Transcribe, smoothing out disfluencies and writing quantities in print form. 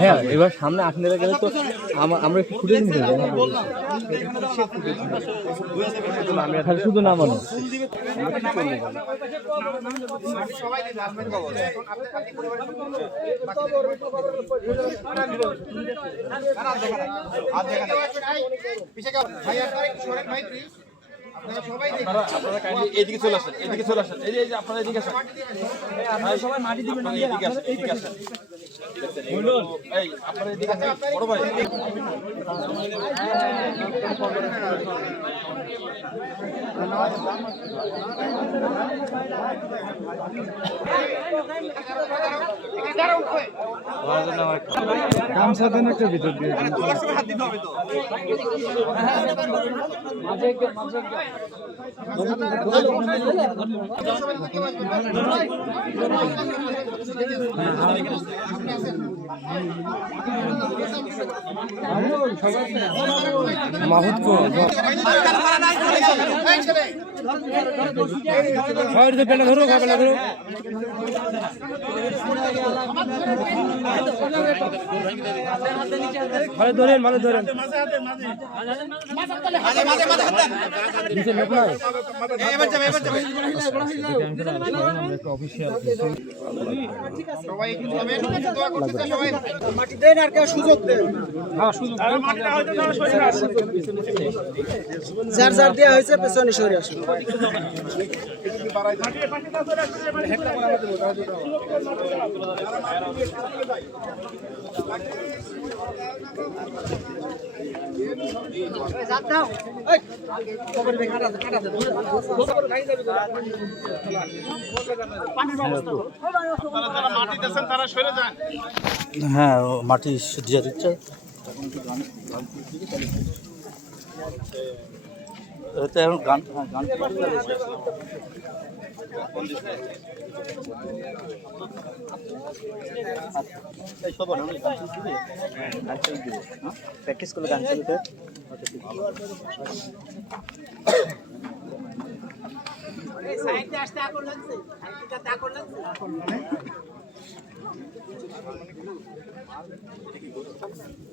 হ্যাঁ এবার সামনে আসলে গেলে তো আমরা একটু ফুটে নিতে খালি শুধু নামানো এদিকে চলে আসেন এই যে আপনারা এদিকে আসেন সবাই মাটি দিবেন এদিকে আসেন এই আপনারা এদিকে আসেন বড় ভাই গামছা দেন একটা ভিতর দিয়ে হাত দিতে হবে তো মাহুদ কো ধরো ভালো ধরেন মাটি দেন আর কেউ সুযোগ দেন যার যার দেওয়া হয়েছে পেছনে সরে আসুন হ্যাঁ মাটি দিয়ে দিচ্ছে এখন গান প্র্যাকটিস করলে গান শুরুতে সাইডে আসতে আকর লাগছে সাইডে আকর লাগছে